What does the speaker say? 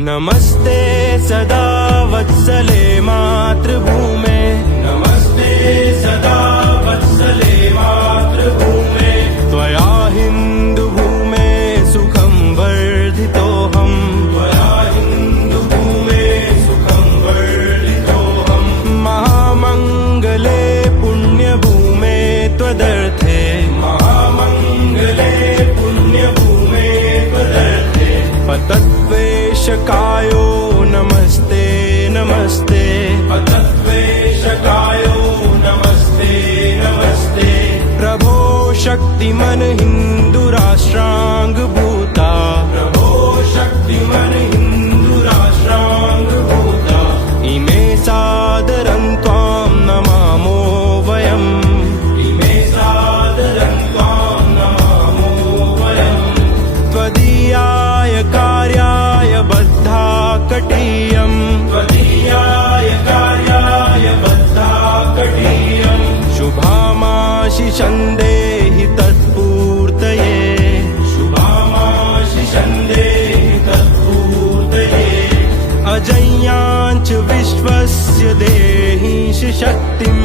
नमस्ते सदा वत्सले मातृभूमे, नमस्ते सदा वत्सले मातृभूमे। त्वया हिन्दुभूमे सुखं वर्धितोऽहम्, त्वया हिन्दुभूमे सुखं वर्धितोऽहम्। महामङ्गले पुण्यभूमे त्वदर्थे, महामङ्गले पुण्यभूमे त्वदर्थे। पतत्वेषकायो नमस्ते नमस्ते, पतत्वेषकायो नमस्ते नमस्ते। प्रभो शक्तिमन् हिन्दुराष्ट्राङ्गभूता, प्रभो शक्तिमन् हिन्दुराष्ट्राङ्गभूता। इमे सादरं त्वां नमामो वयम्, इमे सादरं त्वां नमामो वयम्। त्वदीयाय कार्याय बद्धा कटीयम्, त्वदीयाय कार्याय बद्धा कटीयम्। शुभामाशिषं देहि तत्पूर्तये, शुभामाशिषं देहि तत्पूर्तये। अजय्याञ्च विश्वस्य देहि शक्तिम्,